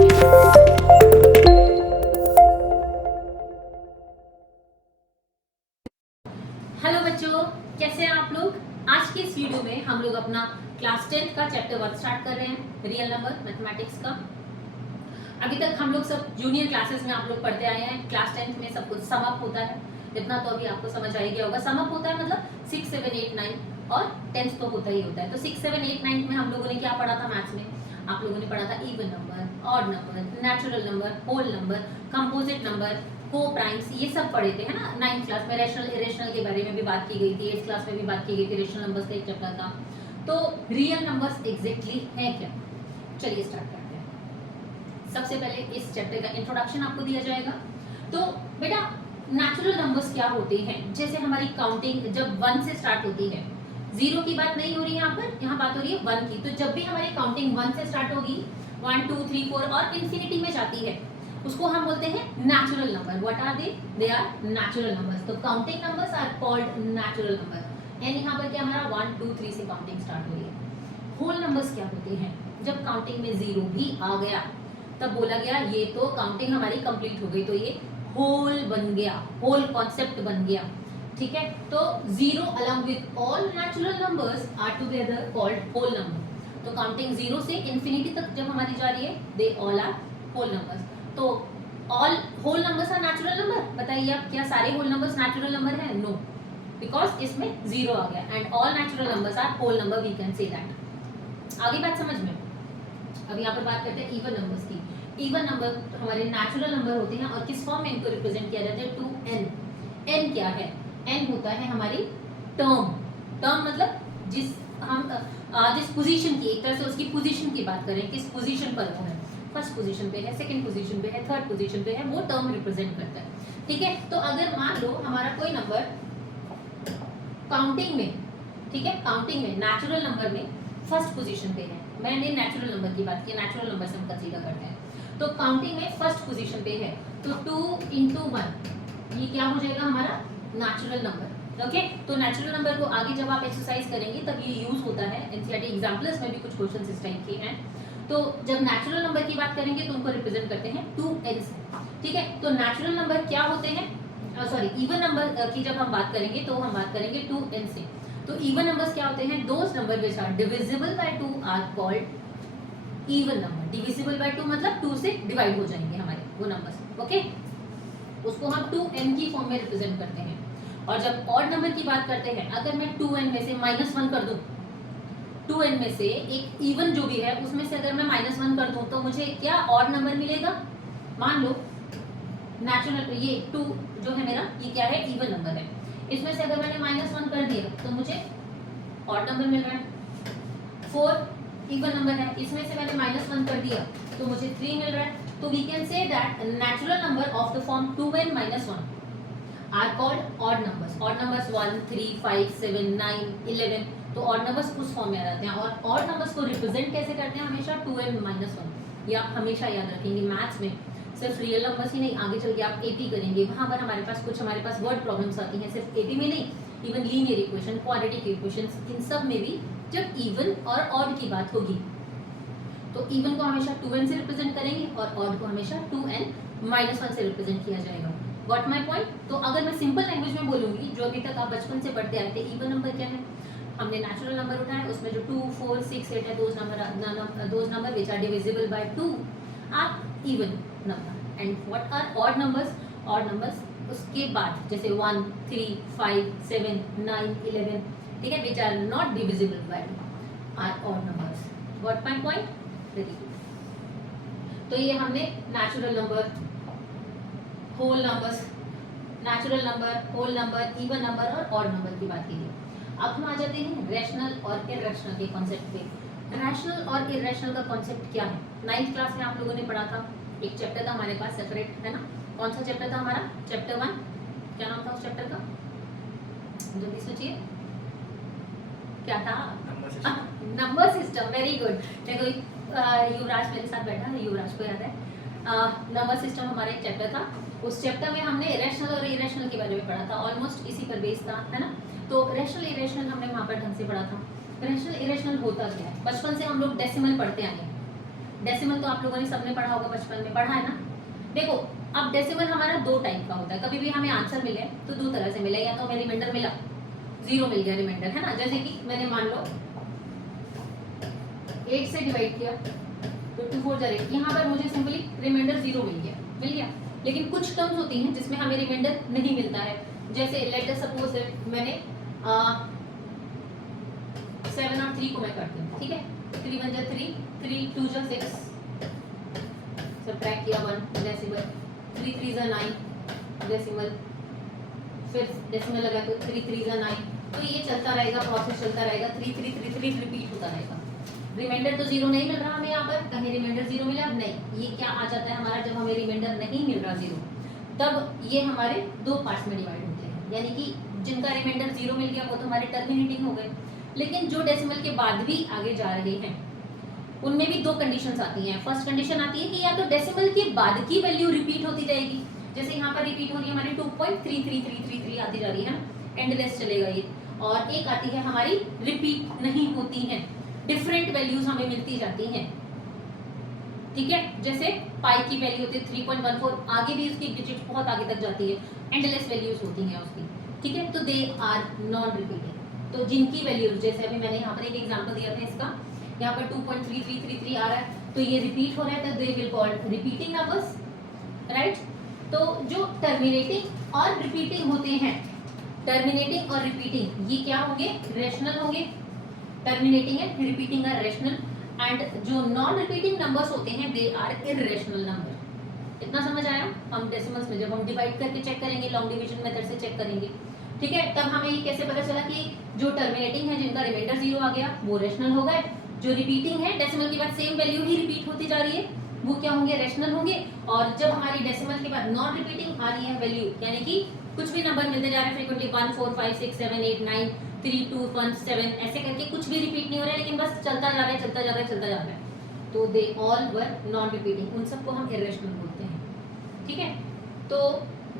Hello बच्चों, कैसे हैं आप लोग। आज के इस वीडियो में हम लोग अपना क्लास 10 का चैप्टर 1 स्टार्ट कर रहे हैं, रियल नंबर मैथमेटिक्स का। अभी तक हम लोग सब जूनियर क्लासेस में आप लोग पढ़ते आए हैं। क्लास 10 में सब कुछ सम अप होता है, इतना तो अभी आपको समझ आ ही गया होगा। सम अप होता है मतलब 6, 7, 8, 9 और 10 तो होता ही होता है। तो 6, 7, 8, 9 में हम लोगों ने क्या पढ़ा था मैथ्स में? आप लोगों ने पढ़ा था even number, odd number, natural number, whole number, composite number, coprimes, ये सब पढ़े थे, है ना। 9th क्लास में रेशनल इरेशनल के बारे में भी बात की गई थी। 8th क्लास में भी बात की गई थी, रेशनल नंबर्स का एक चैप्टर था। तो रियल नंबर्स एग्जैक्टली है क्या? चलिए स्टार्ट करते हैं। सबसे पहले इस चैप्टर का इंट्रोडक्शन आपको दिया जाएगा। तो बेटा नेचुरल नंबर्स क्या होते हैं? जैसे हमारी काउंटिंग जब 1 से स्टार्ट होती है, 0 की बात नहीं हो रही है यहाँ पर, यहाँ बात हो रही है 1 की। तो जब भी हमारी काउंटिंग 1 से स्टार्ट होगी, 1, 2, 3, 4 और इंफिनिटी में जाती है, उसको हम बोलते हैं natural number. What are they? They are natural numbers. तो counting numbers are called natural number. And यहाँ पर क्या हमारा 1, 2, 3 से काउंटिंग स्टार्ट हो रही है। होल नंबर्स क्या होते हैं? जब काउंटिंग में 0 भी आ गया तब बोला गया ये तो काउंटिंग हमारी कंप्लीट हो गई, तो ये होल बन गया, होल कॉन्सेप्ट बन गया। ठीक है, तो 0 along with all natural numbers are together called whole number. तो काउंटिंग 0 से इंफिनिटी तक जब हमारी जा रही है, they all are whole numbers. तो all whole numbers are natural number. बताइए आप, क्या सारे होल नंबर्स नेचुरल नंबर हैं? नो, बिकॉज इसमें 0 आ गया। And all natural numbers are whole number, we can say that. आगे बात समझ में। अब यहाँ पर बात करते हैं इवन नंबर्स की। इवन नंबर हमारे नेचुरल नंबर होते हैं और किस फॉर्म में इनको रिप्रेजेंट किया जाता है? 2n। n क्या है? n होता है हमारी टर्म। टर्म मतलब जिस पोजीशन की, एक तरह से उसकी पोजीशन की बात करें, किस पोजीशन पर वो है, फर्स्ट पोजीशन पे है, सेकंड पोजीशन पे है, थर्ड पोजीशन पे है, वो टर्म रिप्रेजेंट करता है। ठीक है, तो अगर मान लो हमारा कोई नंबर काउंटिंग में, ठीक है, काउंटिंग में नेचुरल नंबर में फर्स्ट पोजीशन पे है, मैंने नेचुरल नंबर की बात की, नेचुरल नंबर से हम कंसीडर करते हैं, तो काउंटिंग में फर्स्ट पोजीशन पे है, तो 2 × 1 ये क्या हो जाएगा हमारा नेचुरल नंबर। ओके, तो नेचुरल नंबर को आगे जब आप एक्सरसाइज करेंगे तब ये यूज होता है। एनसीईआरटी एग्जाम्पल्स में भी कुछ क्वेश्चन इस टाइप के हैं। तो जब नेचुरल नंबर की बात करेंगे तो उनको रिप्रेजेंट करते हैं 2n से। ठीक है, तो नेचुरल नंबर क्या होते हैं? सॉरी, इवन नंबर की जब हम बात करेंगे तो हम बात करेंगे 2n से। तो इवन नंबर्स क्या होते हैं? Those number which are divisible by 2 are called even number. Divisible by 2 मतलब 2 से डिवाइड हो जाएंगे हमारे वो नंबर्स। ओके, उसको हम 2n की फॉर्म में रिप्रेजेंट करते हैं। और जब ऑड नंबर की बात करते हैं, अगर मैं 2n में से -1 कर दूं, 2n में से एक इवन जो भी है उसमें से अगर मैं -1 कर दूं तो मुझे क्या ऑड नंबर मिलेगा? मान लो नेचुरल ये 2 जो है मेरा, ये क्या है? इवन नंबर है। इसमें से अगर मैंने -1 कर दिया तो मुझे ऑड नंबर मिल रहा है। 4 इवन नंबर है, इसमें से मैंने -1 कर दिया तो मुझे 3 मिल रहा है। तो we can say that natural number of the form 2n - 1 are called odd numbers. Odd numbers 1, 3, 5, 7, 9, 11, तो ऑड नंबर्स उस फॉर्म में आ जाते हैं। और ऑड नंबर्स को रिप्रेजेंट कैसे करते हैं? हमेशा 2n - 1। ये आप हमेशा याद रखेंगे। मैथ्स में सिर्फ रियल नंबर्स ही नहीं, आगे चल के आप एपी करेंगे, वहाँ पर हमारे पास वर्ड प्रॉब्लम्स आती हैं। सिर्फ एपी में नहीं, even linear equation, quadratic equations, इन सब में भी जब इवन और ऑड की बात होगी तो इवन को हमेशा 2n से रिप्रेजेंट करेंगे और ऑड को हमेशा 2n - 1 से रिप्रेजेंट किया जाएगा। Got my point? तो अगर मैं सिंपल लैंग्वेज में बोलूंगी, जो अभी तक आप बचपन से पढ़ते आए थे, इवन नंबर क्या है? हमने नेचुरल नंबर उठाए, उसमें जो 2, 4, 6, 8 है, those number which are divisible by 2 are even number. And what are odd numbers? Odd numbers उसके बाद जैसे 1, 3, 5, 7, 9, 11, ठीक है, which are not divisible by 2 are odd numbers. Got my point? Very good. तो ये हमने natural number, whole numbers, natural number, whole number, even number और odd number की बात की है। अब हम आ जाते हैं रैशनल और इरैशनल के कॉन्सेप्ट पे। रैशनल और इरैशनल का कॉन्सेप्ट क्या है? 9th क्लास में आप लोगों ने पढ़ा था। एक चैप्टर था हमारे पास सेपरेट, है ना। कौन सा चैप्टर था हमारा? चैप्टर 1। क्या नाम था उस चैप्टर का? जल्दी सोचिए, क्या था? Number system. Very good. देखो युवराज मेरे साथ बैठा है, युवराज को याद है। नंबर सिस्टम हमारा एक चैप्टर था। उस चैप्टर में हमने रैशनल और इरेशनल के बारे में पढ़ा था। ऑलमोस्ट इसी पर बेस्ड था, है ना। तो रैशनल इरेशनल हमने वहाँ पर ढंग से पढ़ा था। रैशनल इरेशनल होता क्या है? बचपन से हम लोग डेसिमल पढ़ते आए हैं। डेसिमल तो आप लोगों ने सबने पढ़ा होगा, बचपन में पढ़ा है ना। देखो अब डेसिमल हमारा दो टाइप का होता है, कभी भी हमें आंसर मिले तो दो तरह से मिले, या तो हमें रिमाइंडर मिला, जीरो मिल गया रिमाइंडर, है ना। जैसे कि मैंने मान लो 8 से डिवाइड किया तो 2 4 जा, यहाँ पर मुझे सिंपली रिमाइंडर जीरो मिल गया। लेकिन कुछ टर्म्स होती हैं जिसमें हमें रिमाइंडर नहीं मिलता है। जैसे लेट अस सपोज मैंने 7 और 3 को मैं करती हूँ, ठीक है। 3 1 जा 3, 3 2 जा 6, सबट्रैक्ट किया 1 डेसिमल, 3 3 जा 9 डेसिमल, फिर डेसिमल लगा तो 3 3 जा 9। तो ये चलता रहेगा, प्रोसेस चलता रहेगा, 3 3 3 3 रिपीट होता रहेगा। रिमाइंडर तो जीरो नहीं मिल रहा हमें यहाँ पर, कहीं रिमाइंडर जीरो मिला नहीं। ये क्या आ जाता है हमारा, जब हमें रिमाइंडर नहीं मिल रहा जीरो, तब ये हमारे दो पार्ट्स में डिवाइड होते हैं। यानी कि जिनका रिमाइंडर जीरो मिल गया वो तो हमारे टर्मिनेटिंग हो गए, लेकिन जो डेसिमल के बाद भी आगे जा रहे हैं उनमें भी दो कंडीशंस आती हैं। फर्स्ट कंडीशन आती है कि या तो डेसिमल के बाद की वैल्यू रिपीट होती रहेगी, जैसे यहाँ पर रिपीट हो रही है हमारी 2.33333 आती जा रही है ना, एंडलेस चलेगा ये। और एक आती है हमारी रिपीट नहीं होती है, डिफरेंट वैल्यूज हमें मिलती जाती हैं, ठीक है। जैसे पाई की वैल्यू होती है 3.14, आगे भी उसकी डिजिट बहुत आगे तक जाती है, एंडलेस वैल्यूज होती हैं उसकी, ठीक है। तो दे आर नॉन रिपीटेड। तो जिनकी वैल्यूज, जैसे अभी मैंने यहाँ पर एक एग्जांपल दिया था इसका, यहाँ पर 2.3333 आ रहा है तो ये रिपीट हो रहा है, तो they will called repeating numbers, right. तो जो टर्मिनेटिंग और रिपीटिंग होते हैं, टर्मिनेटिंग और रिपीटिंग ये क्या होंगे, रेशनल होंगे। Terminating and repeating are rational, and जो नॉन रिपीटिंग नंबर्स होते हैं दे आर इररेशनल नंबर। इतना समझ आया। हम डेसिमल्स में जब हम डिवाइड करके चेक करेंगे, लॉन्ग डिवीजन मेथड से चेक करेंगे, ठीक है, तब हमें ये कैसे पता चला कि जो टर्मिनेटिंग है, जिनका रिमाइंडर जीरो आ गया, वो रेशनल हो गए। जो रिपीटिंग है, डेसिमल के बाद सेम वैल्यू ही रिपीट होती जा रही है, वो क्या होंगे, रेशनल होंगे। और जब हमारी डेसिमल के बाद नॉन रिपीटिंग आ रही है वैल्यू, यानी कि कुछ भी नंबर मिलते जा रहे हैं फ्रीक्वेंटली 1 4 5 6 7 8 9 3 2 1 7, ऐसे करके कुछ भी रिपीट नहीं हो रहा है, लेकिन बस चलता जा रहा है, चलता जा रहा है, चलता जा रहा है, तो they all were non repeating. उन सबको हम इररेशनल बोलते हैं, ठीक है। तो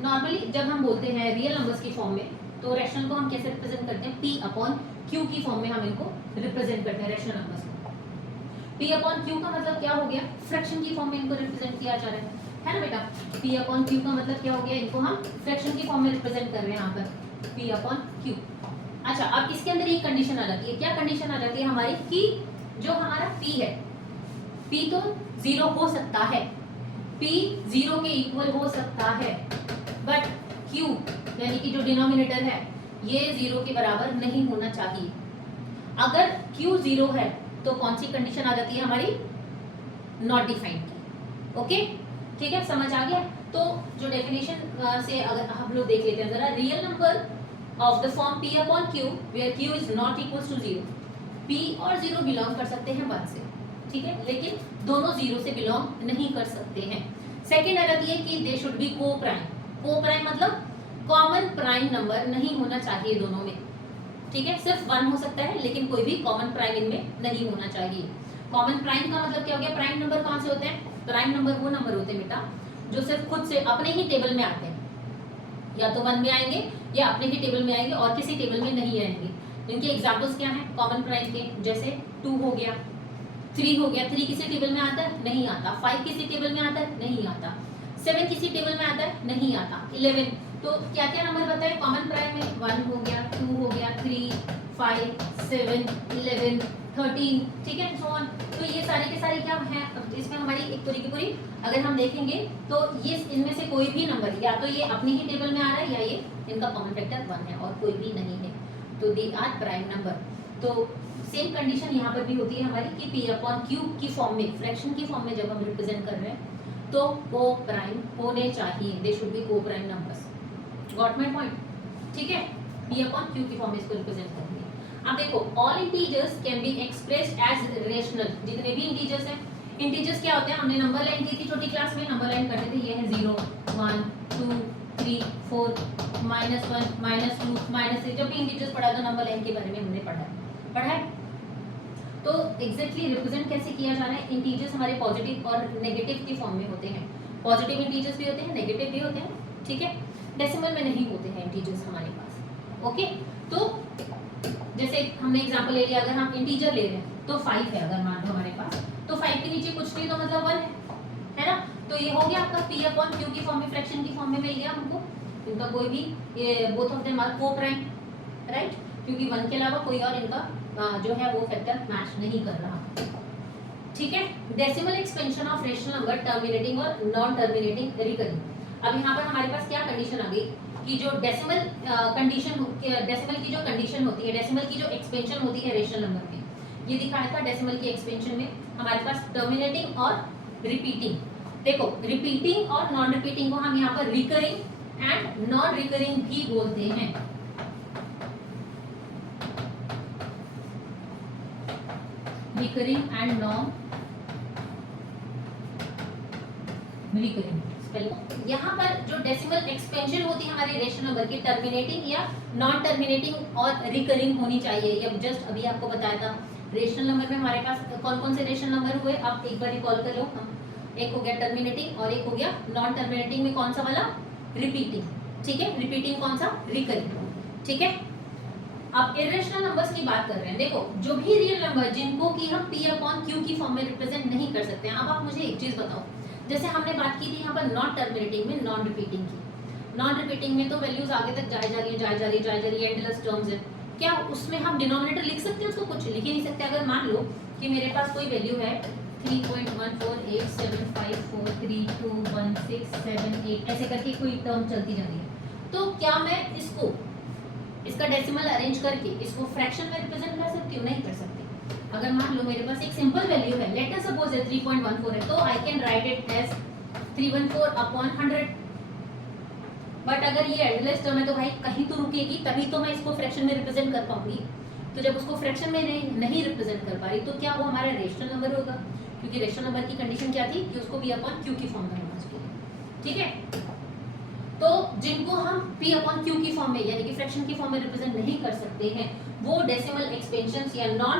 नॉर्मली जब हम बोलते हैं रियल नंबर्स की फॉर्म में, तो रेशनल को हम कैसे रिप्रेजेंट करते हैं, P/Q की फॉर्म में हम इनको रिप्रेजेंट करते हैं रेशनल नंबर्स को। P/Q का मतलब क्या हो गया, फ्रैक्शन की फॉर्म में इनको रिप्रेजेंट किया जा रहा है ना बेटा। P/Q का मतलब क्या हो गया, इनको हम फ्रैक्शन की फॉर्म में रिप्रेजेंट कर रहे हैं यहाँ पर, P/Q। अच्छा, अब इसके अंदर एक कंडीशन आ जाती है, क्या कंडीशन आ जाती है हमारी, कि जो हमारा P है, P तो जीरो हो सकता है, P जीरो के इक्वल हो सकता है, बट Q यानी कि जो डिनोमिनेटर है ये जीरो के बराबर नहीं होना चाहिए। अगर Q जीरो है तो कौन सी कंडीशन आ जाती है हमारी, नॉट डिफाइंड की। ओके, ठीक है, समझ आ गया। तो जो डेफिनेशन से अगर हम लोग देख लेते हैं जरा, real number of the form P/Q where Q is not equal to zero. P और जीरो बिलोंग कर सकते हैं 1 से, ठीक है, लेकिन दोनों जीरो से बिलोंग नहीं कर सकते हैं। सेकेंड आ जाती है कि दे शुड बी को प्राइम। को प्राइम मतलब कॉमन प्राइम नंबर नहीं होना चाहिए दोनों में, ठीक है। सिर्फ 1 हो सकता है, लेकिन कोई भी कॉमन प्राइम इनमें नहीं होना चाहिए। कॉमन प्राइम का मतलब क्या हो गया, प्राइम नंबर कौन से होते हैं, प्राइम नंबर वो नंबर होते हैं बेटा जो सिर्फ खुद से अपने ही टेबल में आते हैं, या तो 1 में आएंगे या अपने ही टेबल में आएंगे और किसी टेबल में नहीं आएंगे। इनके एग्जाम्पल्स क्या हैं कॉमन प्राइम के, जैसे 2 हो गया, 3 हो गया, 3 किसी टेबल में आता है, नहीं आता। 5 किसी टेबल में आता है, नहीं आता। 7 किसी टेबल में आता है, नहीं आता। 11, तो क्या क्या नंबर बताए कॉमन प्राइम में, 1 हो गया, 2 हो गया, 3 5 7 11 13, ठीक है, सो ऑन। तो ये सारे के सारे क्या हैं, इसमें हमारी एक पूरी की पूरी अगर हम देखेंगे तो ये इनमें से कोई भी नंबर, या तो ये अपनी ही टेबल में आ रहा है, या ये इनका कॉमन फैक्टर 1 है और कोई भी नहीं है, तो दे आर प्राइम नंबर। तो सेम कंडीशन यहाँ पर भी होती है हमारी कि P/Q की फॉर्म में, फ्रैक्शन की फॉर्म में जब हम रिप्रेजेंट कर रहे हैं तो को प्राइम होने चाहिए, दे शुड बी को prime numbers. Got my point, ठीक है। P/Q की फॉर्म में इसको रिप्रेजेंट करेंगे। अब देखो, all integers can be expressed as rational. जितने भी इंटीजर्स हैं, इंटीजर्स क्या होते हैं, हमने नंबर लाइन की थी छोटी क्लास में, नंबर लाइन करते थे, ये है 0 1 2 3 4 -1 -2 -3। जब भी इंटीजर्स पढ़ा तो नंबर लाइन के बारे में हमने पढ़ा है। तो एग्जैक्टली रिप्रेजेंट कैसे किया जा रहा है, इंटीजर्स हमारे पॉजिटिव और नेगेटिव की फॉर्म में होते हैं। पॉजिटिव इंटीजर्स भी होते हैं, नेगेटिव भी होते हैं, ठीक है। डेसिमल में नहीं होते हैं इंटीजर्स हमारे पास। ओके, तो जैसे हमने एग्जांपल ले लिया, अगर हम इंटीजर ले रहे हैं तो 5 है अगर मान लो हमारे पास, तो 5 के नीचे कुछ नहीं तो मतलब 1 है ना। तो ये हो गया आपका p अपॉन q की फॉर्म में, फ्रैक्शन की फॉर्म में मिल गया हमको। इनका कोई भी ये बोथ ऑफ देम आर को प्राइम, राइट, क्योंकि 1 के अलावा कोई और इनका जो है वो फैक्टर मैच नहीं कर रहा। ठीक है, decimal expansion of rational number terminating और नॉन टर्मिनेटिंग रिकरिंग। अब यहाँ पर हमारे पास क्या कंडीशन आ गई कि जो डेसिमल कंडीशन, डेसिमल की जो कंडीशन होती है, डेसिमल की जो एक्सपेंशन होती है रेशनल नंबर में, ये दिखाया था डेसिमल की एक्सपेंशन में हमारे पास टर्मिनेटिंग और रिपीटिंग। देखो रिपीटिंग और नॉन रिपीटिंग को हम यहाँ पर रिकरिंग एंड नॉन रिकरिंग भी बोलते हैं। Recurring and non recurring. यहाँ पर जो डेसिमल एक्सपेंशन होती है हमारे रेशनल नंबर की, टर्मिनेटिंग या नॉन टर्मिनेटिंग और रिकरिंग होनी चाहिए। ये जस्ट अभी आपको बताया था। रेशनल नंबर में हमारे पास कौन कौन से रेशनल नंबर हुए, आप एक बार रिकॉल कर लो। एक हो गया टर्मिनेटिंग और एक हो गया नॉन टर्मिनेटिंग में कौन सा वाला, रिपीटिंग। ठीक है, रिपीटिंग कौन सा, रिकरिंग। ठीक है, अब इरेशनल नंबर्स की बात कर रहे हैं। देखो जो भी रियल नंबर जिनको कि हम p अपॉन q की फॉर्म में रिप्रेजेंट नहीं कर सकते हैं। अब आप मुझे एक चीज बताओ, जैसे हमने बात की थी यहाँ पर नॉन टर्मिनेटिंग में नॉन रिपीटिंग की। नॉन रिपीटिंग में तो वैल्यूज आगे तक जाए जा रही है, एंडलेस टर्म्स है। क्या उसमें हम डिनोमिनेटर लिख सकते हैं, उसको कुछ लिख ही नहीं सकते। अगर मान लो कि मेरे पास कोई वैल्यू है 3.148752321678 ऐसे करके कोई टर्म चलती जा रही है, तो क्या मैं इसका डेसिमल अरेंज करके इसको फ्रैक्शन में रिप्रेजेंट कर सकती हूँ? नहीं कर सकती। अगर मान लो मेरे पास एक सिंपल वैल्यू है, लेट अस सपोज 3.14 है, तो I can write it as 314 upon 100। But अगर ये एंडलेस टर्म है तो भाई कहीं तो रुकेगी, तभी तो मैं इसको फ्रैक्शन में रिप्रेजेंट कर पाऊंगी। तो जब उसको फ्रैक्शन में नहीं रिप्रेजेंट कर पा रही, तो क्या वो हमारा रेशनल नंबर होगा? क्योंकि रेशनल नंबर की कंडीशन क्या थी कि उसको p अपॉन q की फॉर्म में होना चाहिए। ठीक है, तो जिनको हम p अपॉन q की फॉर्म में यानी कि फ्रैक्शन की फॉर्म में रिप्रेजेंट नहीं कर सकते हैं, वो डेसिमल एक्सपेंशंस या नॉन,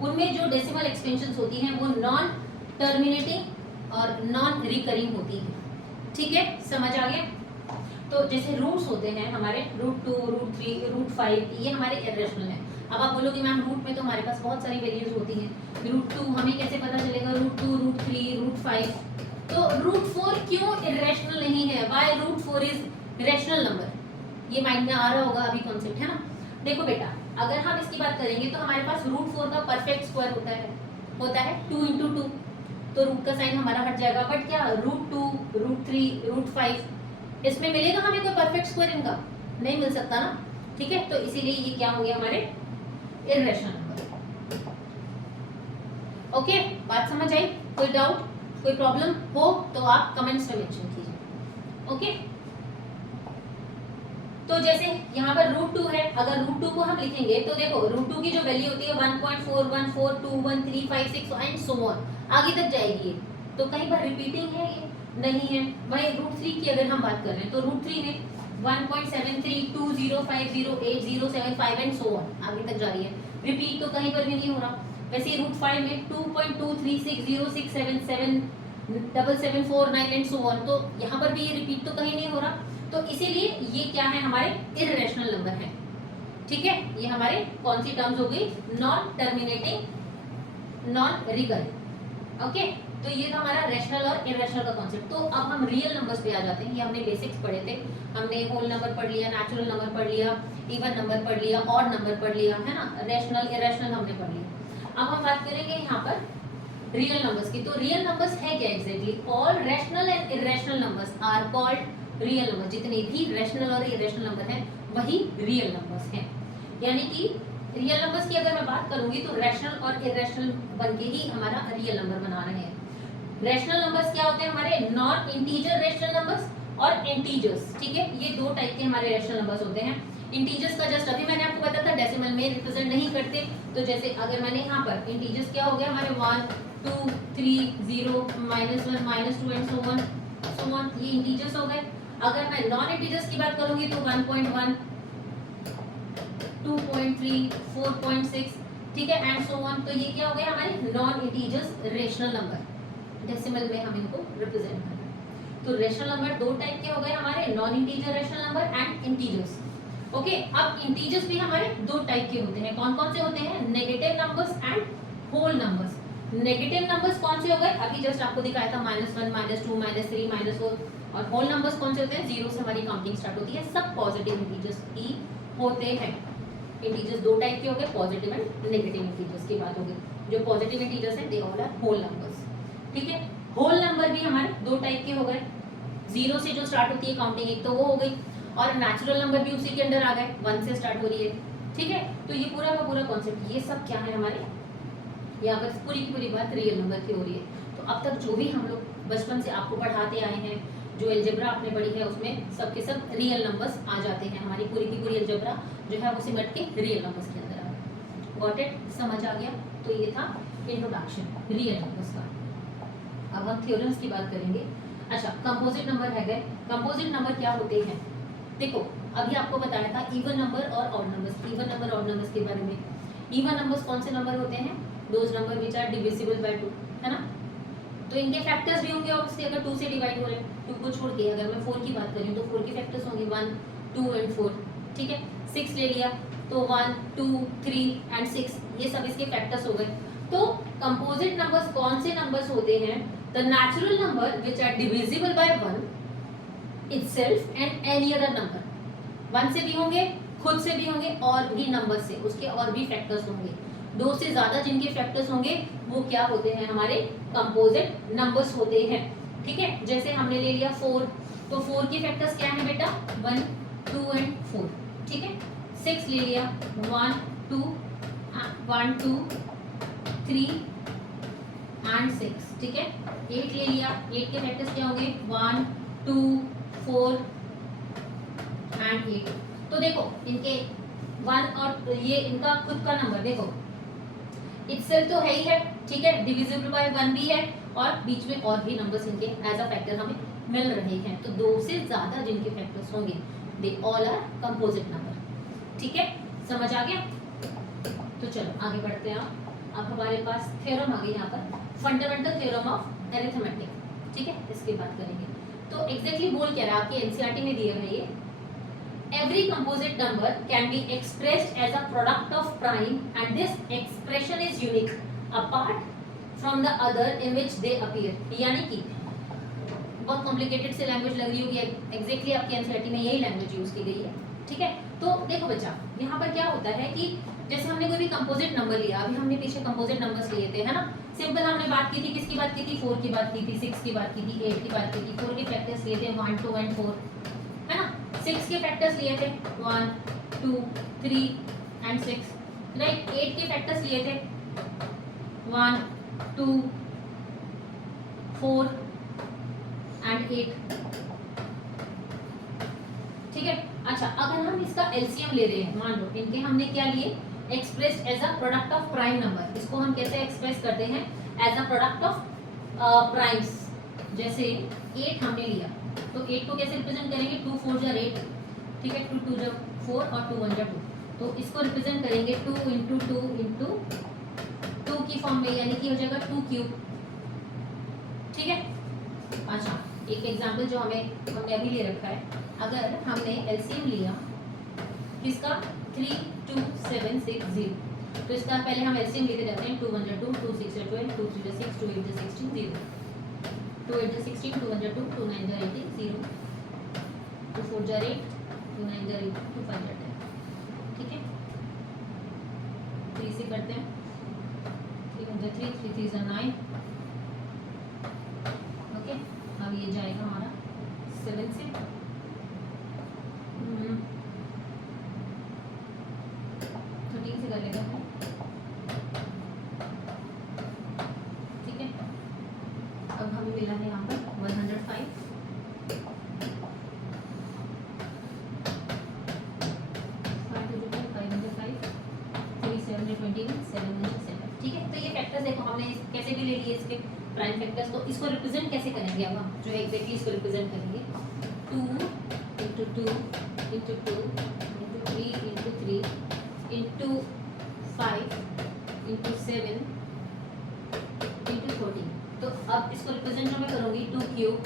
उनमें जो डेसिमल एक्सपेंशंस होती हैं वो नॉन टर्मिनेटिंग और नॉन रिकरिंग होती है। ठीक है, समझ आ गया? तो जैसे रूट्स होते हैं हमारे √2, √3, √5, ये हमारे इरेशनल हैं। अब आप बोलोगे मैम रूट में तो हमारे पास बहुत सारी वैल्यूज होती हैं, √2 हमें कैसे पता चलेगा, √2, √3, √5, तो √4 क्यों इरेशनल नहीं है? Why √4 is rational number? ये माइंड में आ रहा होगा अभी कॉन्सेप्ट, है ना। देखो बेटा, अगर हम इसकी बात करेंगे तो हमारे पास √4 का परफेक्ट स्क्वायर होता है 2 × 2, तो रूट का साइन हमारा हट जाएगा। बट क्या √2, √3, √5 इसमें मिलेगा हमें कोई परफेक्ट स्क्वायर? इनका नहीं मिल सकता ना। ठीक है, तो इसीलिए ये क्या हो गया हमारे इरेशनल नंबर। ओके, बात समझ आई? कोई डाउट, कोई प्रॉब्लम हो तो आप कमेंट्स में मेंशन कीजिए। ओके, तो जैसे यहाँ पर √2 है, अगर √2 को हम लिखेंगे तो देखो √2 की जो वैल्यू होती है 1.41421356 एंड सो ऑन, आगे तक जाएगी। तो कहीं पर रिपीटिंग है ये नहीं है। वही √3 की अगर हम बात कर रहे हैं तो √3 में 1.7320508075 एंड सो ऑन, आगे तक जा रही है। रिपीट तो कहीं पर भी नहीं हो रहा। वैसे √5 में 2.23606774749 एंड सो ऑन, तो यहाँ पर भी ये रिपीट तो कहीं नहीं हो रहा। तो इसीलिए ये क्या है, हमारे इरेशनल नंबर है। ठीक है, ये हमारे कौन सी टर्म्स हो गई, non terminating non recurring. Okay, तो ये था हमारा रैशनल और इरेशनल का कॉन्सेप्ट। तो अब हम रियल नंबर्स पे आ जाते हैं। ये हमने बेसिक्स पढ़े थे, हमने होल नंबर पढ़ लिया, नेचुरल नंबर पढ़ लिया, इवन नंबर पढ़ लिया, ऑड नंबर पढ़ लिया, है ना, रैशनल इरेशनल हमने पढ़ लिया। अब हम बात करेंगे यहाँ पर रियल नंबर्स की। तो रियल नंबर्स है क्या exactly? All rational and irrational numbers are called real number. जितने भी रैशनल और इरेशनल नंबर हैं वही रियल नंबर्स हैं। यानी कि रियल नंबर्स की अगर मैं बात करूंगी तो रैशनल और इरेशनल बनके ही हमारा रियल नंबर बना रहे हैं। रैशनल नंबर्स क्या होते हैं हमारे? नॉन इंटीजर रैशनल नंबर्स और इंटीजर्स। ठीक है, ये दो टाइप के हमारे रैशनल नंबर्स होते हैं। इंटीजर्स का जस्ट अभी मैंने आपको बताया था डेसिमल में रिप्रेजेंट नहीं करते। तो जैसे अगर मैंने यहाँ पर इंटीजर्स क्या हो गया हमारे 1 2 3 0 -1 -2 एंड सो ऑन, ये इंटीजर्स हो गए। अगर मैं नॉन इंटीजर्स की बात करूंगी तो 1.1 2.3 4.6, ठीक है, एंड सो ऑन। तो ये क्या हो गया हमारे non integers rational number. Decimal में हम इनको रिप्रेजेंट कर रहे हैं। तो रेशनल नंबर दो टाइप के हो गए हमारे, non integer rational number and integers. Okay, अब इंटीजर्स भी हमारे दो टाइप के होते हैं। कौन कौन से होते हैं? Negative numbers and whole numbers. Negative numbers कौन से हो गए, अभी जस्ट आपको दिखाया था -1 -2 -3 -4, और होल नंबर्स कौन से होते हैं, 0 से हमारी काउंटिंग स्टार्ट होती है, सब पॉजिटिव इंटीजर्स ही होते हैं। इंटीजर्स दो टाइप के हो गए, पॉजिटिव एंड नेगेटिव इंटीजर्स की बात हो गई। जो पॉजिटिव इंटीजर्स हैं they all are whole numbers, ठीक है। होल नंबर भी हमारे दो टाइप के हो गए, 0 से जो स्टार्ट होती है काउंटिंग, एक तो वो हो गई, और नेचुरल नंबर भी उसी के अंदर आ गए, 1 से स्टार्ट हो रही है, ठीक है। तो ये पूरा का पूरा कॉन्सेप्ट, ये सब क्या है हमारे, यहाँ पर पूरी की पूरी बात रियल नंबर की हो रही है। तो अब तक जो भी हम लोग बचपन से आपको पढ़ाते आए हैं, जो अलजेब्रा आपने पढ़ी है, उसमें सब के सब रियल नंबर्स आ जाते हैं। हमारी पूरी की पूरी अलजेब्रा जो है वो सिमट के रियल नंबर्स के अंदर आ गई। गॉट इट, समझ आ गया। तो ये था इंट्रोडक्शन रियल नंबर्स का। अब हम थ्योरम्स की बात करेंगे। अच्छा, कंपोजिट नंबर है गए। कंपोजिट नंबर क्या होते हैं, देखो अभी आपको बताया था इवन नंबर और odd numbers, even number odd numbers के बारे में। इवन नंबर्स कौन से नंबर होते हैं, those number which are divisible by 2, है ना। तो इनके फैक्टर्स भी होंगे ऑब्वियसली, अगर 2 से डिवाइड हो रहे हैं, 2 को छोड़ के अगर मैं 4 की बात करूं तो 4 के फैक्टर्स होंगे 1 2 एंड 4, ठीक है। 6 ले लिया तो 1 2 3 एंड 6, ये सब इसके फैक्टर्स हो गए। तो कंपोजिट नंबर्स कौन से नंबर्स होते हैं, the natural number which are divisible by 1 itself and any other number. 1 से भी होंगे, खुद से भी होंगे, और भी नंबर से उसके और भी फैक्टर्स होंगे। 2 से ज्यादा जिनके फैक्टर्स होंगे वो क्या होते हैं, हमारे कंपोजिट नंबर्स होते हैं, ठीक है। जैसे हमने ले लिया 4, तो 4 के फैक्टर्स क्या है बेटा, 1 2 एंड 4, ठीक है। 6 ले लिया 1 2 3 एंड 6, ठीक है। 8 ले लिया, 8 के फैक्टर्स क्या होंगे, 1 2 4 एंड 8। तो देखो इनके 1 और ये इनका खुद का नंबर देखो इटसेल्फ तो है ही है, ठीक है, डिविजिबल बाय 1 भी है, और बीच में और भी नंबर्स इनके एज अ फैक्टर हमें मिल रहे हैं। तो 2 से ज्यादा जिनके फैक्टर्स होंगे they all are composite number, ठीक है, समझ आ गया। तो चलो आगे बढ़ते हैं। अब हमारे पास थ्योरम आ गई यहाँ पर, फंडामेंटल थ्योरम ऑफ अरिथमेटिक, ठीक है, इसकी बात करेंगे। तो एग्जैक्टली बोल क्या रहा है, आपकी एनसीईआरटी में दिया है ये, every composite number can be expressed as a product of prime and this expression is unique apart from the other in which they appear। यानी कि बहुत कॉम्प्लिकेटेड से लैंग्वेज लग रही होगी, एग्जैक्टली आपकी एनसीईआरटी में यही लैंग्वेज यूज की गई है, ठीक है। तो देखो बच्चा, यहाँ पर क्या होता है कि जैसे हमने कोई भी कंपोजिट नंबर लिया, अभी हमने पीछे कंपोजिट नंबर्स लिए थे, है ना। सिंपल हमने बात की थी, किसकी बात की थी, 4 की बात की थी, 6 की बात की थी, 8 की बात की थी। 4 के फैक्टर्स लिए थे 1 2 एंड 4, है ना। 6 के फैक्टर्स लिए थे 1 2 3 एंड 6, राइट। 8 के फैक्टर्स लिए थे 1 2 4 एंड 8, ठीक है। अच्छा, अगर हम इसका एलसीएम ले रहे हैं, मान लो इनके हमने क्या लिए, expressed as a product of prime number. इसको हम कैसे एक्सप्रेस करते हैं, as a product of primes. जैसे 8 हमने लिया तो 8 को कैसे रिप्रेजेंट करेंगे, 2 4 जा 8, ठीक है, 2 2 जा 4 और 2 1 जा 2। तो इसको रिप्रेजेंट करेंगे 2 इंटू 2 इंटू 2 की फॉर्म में, यानी कि हो जाएगा 2 क्यूब, ठीक है। अच्छा, एक एग्जांपल जो हमने अभी ले रखा है, अगर हमने एलसीएम लिया किसका, 3 2 7 6 0, तो इसका पहले हम एलसीएम लेते जाते हैं, 2 1 जा 2 2 6 जा 12 2 3 जा 6 2 8 जा 16 0, 2 8 जा 16 2 1 जा 2 2 9 जा 18 0, 2 4 जा 8 2 9 जा 8 2 5 जा 10, ठीक है। 3 से करते हैं, 3 1 जा 3 3 3 जा 9, ओके। अब ये जाएगा हमारा 7 से 13 से कर लेगा, ठीक है। अब हमें मिला है यहाँ पर 105, 7, ठीक है। तो ये फैक्टर्स देखो हमने कैसे भी ले लिए इसके प्राइम फैक्टर्स, तो इसको रिप्रेजेंट कैसे करेंगे, अब हम जो एग्जैक्टली इसको रिप्रेजेंट करेंगे, 2 into 2 into 2 into 3 into 3 into 5 into 7 into 14। तो अब इसको रिप्रेजेंट मैं करूँगी 2 cube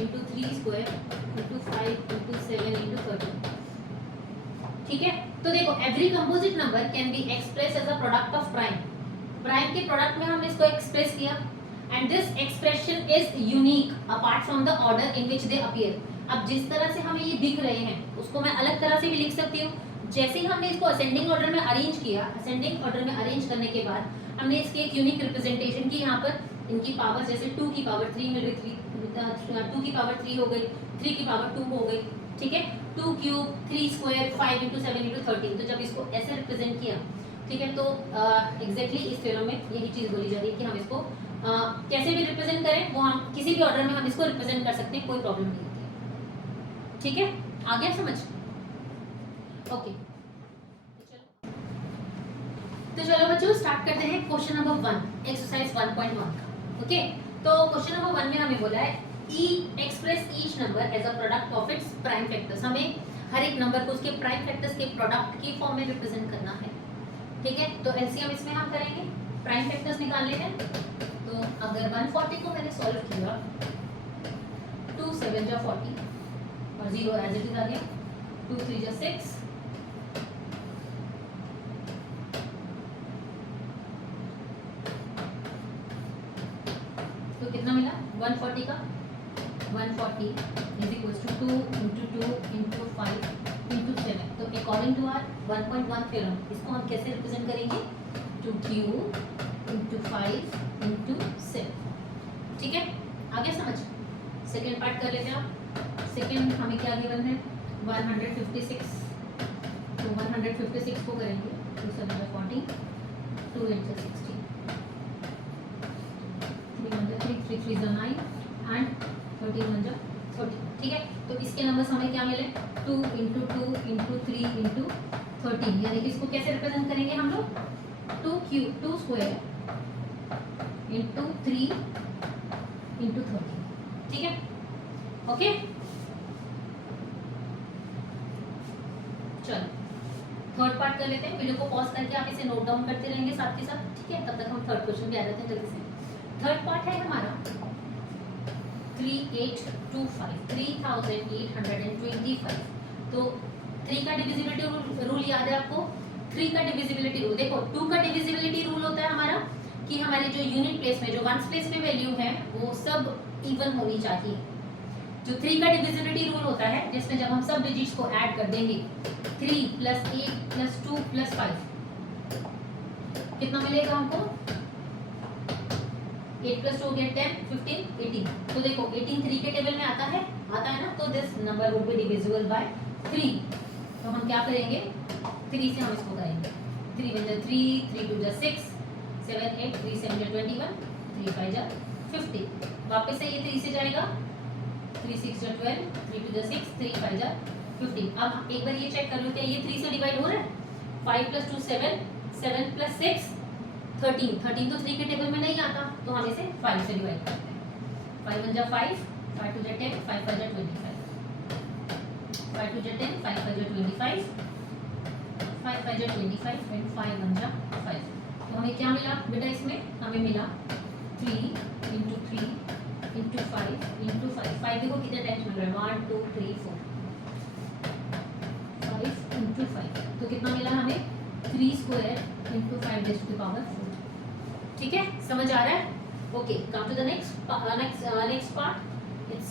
into 3 square into 5 into 7 into 13, ठीक है। तो देखो every composite number can be express as a product of prime, prime के प्रोडक्ट में हमने इसको एक्सप्रेस किया and this expression is unique apart from the order in which they appear. अब जिस तरह से हमें ये दिख रहे हैं उसको मैं अलग तरह से भी लिख सकती हूँ। जैसे ही हमने इसको असेंडिंग ऑर्डर में अरेंज किया, असेंडिंग ऑर्डर में अरेंज करने के बाद हमने इसकी एक यूनिक रिप्रेजेंटेशन की। यहाँ पर इनकी पावर जैसे 2 की पावर 3 मिल रही थी, 2 की पावर 3 हो गई, 3 की पावर 2 हो गई, ठीक है। 2 क्यूब 3 स्क्वायर 5 इंटू 7 इंटू 13। तो जब इसको ऐसे रिप्रेजेंट किया, ठीक है, तो एग्जैक्टली इस थ्योरम में यही चीज़ बोली जा रही है कि हम इसको कैसे भी रिप्रेजेंट करें, वो हम किसी भी ऑर्डर में हम इसको रिप्रेजेंट कर सकते हैं, कोई प्रॉब्लम नहीं होती है, ठीक है। आ गया समझ? ओके, तो चलो बच्चों स्टार्ट करते हैं क्वेश्चन नंबर 1 एक्सरसाइज 1.1 का। ओके, तो क्वेश्चन नंबर 1 में हमें बोला है express each number as a product of its prime factors. हमें हर एक नंबर को उसके प्राइम फैक्टर्स के प्रोडक्ट की फॉर्म में रिप्रेजेंट करना है, ठीक है। तो एलसीएम इसमें हम करेंगे, प्राइम फैक्टर्स निकालने हैं। तो अगर 140 को मैंने सॉल्व किया, 2 7 जा 40 और 0 एज इट इज आ गया, 2 3 जा 6, तो कितना मिला 140 का 140 is equal to 2 into 2 into 5 into 7। तो अकॉर्डिंग टू आवर 1.1 थ्योरम इसको हम कैसे रिप्रेजेंट करेंगे, 2q इंटू 5 इंटू 7, ठीक है। आगे समझ? सेकेंड पार्ट कर लेते हैं आप। सेकेंड हमें क्या गिवन है 156, तो 156 को करेंगे 2 7 जा 40, 2 इंटू 16, 3 3 जा 9 एंड 13 1 जा 30, ठीक है। तो इसके नंबर्स हमें क्या मिले 2 इंटू 2 इंटू 3 इंटू 13, यानी कि इसको कैसे रिप्रेजेंट करेंगे हम लोग 2 स्क्वायर इंटू 3 इंटू 13, ठीक है। ओके, चलो थर्ड पार्ट कर लेते हैं। वीडियो को पॉज करके आप इसे नोट डाउन करते रहेंगे साथ के साथ, ठीक है। तब तक हम थर्ड क्वेश्चन पे आ जाते हैं जल्दी से। थर्ड पार्ट है हमारा 3825 3825। तो 3 का डिविजिबिलिटी रूल याद है आपको? 3 का डिविजिबिलिटी रूल देखो, 2 का डिविजिबिलिटी रूल होता है हमारा कि हमारे जो यूनिट प्लेस में, जो वंस प्लेस में वैल्यू है वो सब इवन होनी चाहिए। जो 3 का डिविजिबिलिटी रूल होता है जिसमें जब हम सब डिजिट्स को ऐड कर देंगे 3 + 8 + 2 + 5 कितना मिलेगा हमको 8 + 2 हो गया 10 15 18। तो देखो 18 3 के टेबल में आता है ना, तो this number would be divisible by 3। तो हम क्या करेंगे 3 से हम इसको करेंगे, 3 1 जा 3 3 2 जा 6 7 8 3 7 जा 21 3 5 जा 50। वापस से ये 3 से जाएगा 3 6 जा 12 3 2 जा 6 3 5 जा 15। अब एक बार ये चेक कर लो क्या ये 3 से डिवाइड हो रहा है? 5 + 2 7 7 + 6 13 तो 3 के टेबल में नहीं आता, तो हम इसे 5 से डिवाइड करते हैं। 5 1 जा 5 5 2 जा 10 5 5 जा 25 5 2 जा 10 5 5 जा 25 5 5 जा 25 एंड 5 1 जा 5। तो हमें क्या मिला बेटा इसमें? हमें मिला 3 इंटू 3 इंटू 5 इंटू 5। 5 देखो कितने टाइम्स मिल रहा है 1 2 3 4 5 इंटू 5। तो कितना मिला हमें 3 square into 5 raise to the power 4, ठीक है। समझ आ रहा है? Okay, come to the next part. It's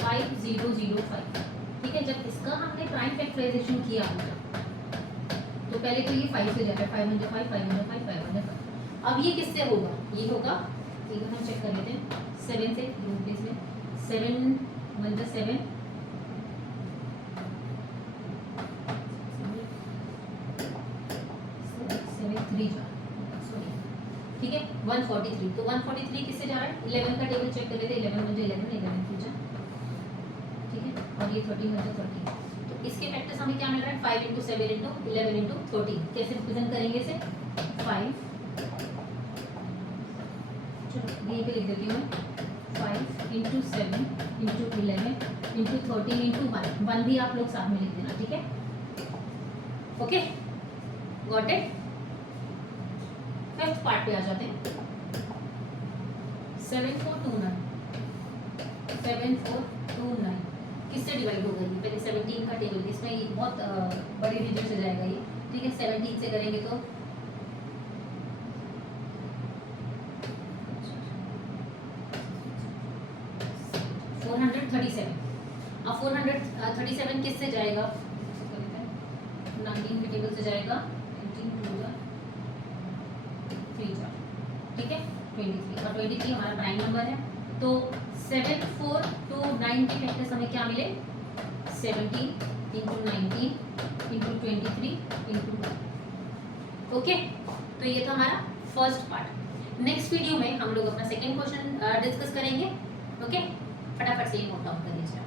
5005, ठीक है। जब इसका हमने प्राइम फैक्टराइजेशन किया तो पहले तो ये 5 से जा रहा है, 5 1 जा 5 5 1 जा 5 5 1 जा 5। अब ये किससे होगा? ये होगा, एक बार हम चेक कर लेते हैं 7 से, इसमें 7 1 जा 7 3 जा, सॉरी, ठीक है 143। तो 143 किससे जा रहा है? 11 का टेबल चेक कर लेते हैं। 11 1 जा 11 11 3 जा, ठीक है। और ये 13 1 जा 13। तो इसके फैक्टर्स हमें क्या मिल रहा है 5 इंटू 7 इंटू 11 इंटू 13। कैसे रिप्रेजेंट करेंगे इसे 5, चलो यहीं पे लिख देती हूँ 5 इंटू 7 इंटू 11 इंटू 13 इंटू 1 भी आप लोग साथ में लिख देना, ठीक है। Okay, got it. Fifth part पे आ जाते हैं। 7429 किससे डिवाइड होगा? ये पहले 17 का टेबल, इसमें बहुत बड़ी डिजिट से जाएगा ये, ठीक है। 17 से करेंगे तो 437। अब 437 किससे जाएगा, 19 के टेबल से जाएगा, 3 ठीक है 23, और 23 हमारा प्राइम नंबर है। तो 7 4 2 9 के फैक्टर्स हमें क्या मिले, 17 इंटू 19 इंटू 23 इंटू 1। ओके, तो ये था हमारा फर्स्ट पार्ट। नेक्स्ट वीडियो में हम लोग अपना सेकेंड क्वेश्चन डिस्कस करेंगे। ओके, फटाफट से ये नोट डाउन कर लीजिए।